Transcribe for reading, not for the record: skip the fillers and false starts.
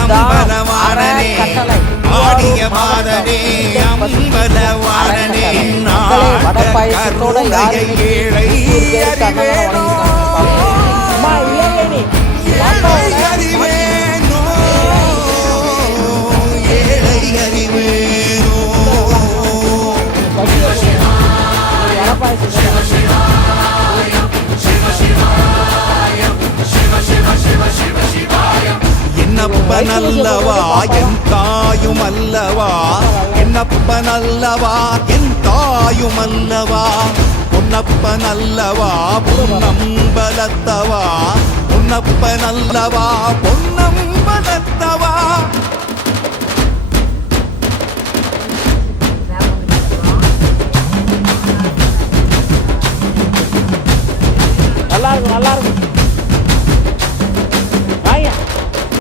அம்பலவாணனே ஆடிய மாதனே அம்பலவாணனே நாட கருணையை ஏழை அறிவேனோ ஏழை அறிவேனோ ஏழை அறிவேனோ என்னப்பனல்லவா என் தாயுமல்லவா என்னப்பனல்லவா என் தாயுமல்லவா பொன்னப்பனல்லவா பொன்னம்பலத்தவா பொன்னப்பனல்லவா பொன்னம்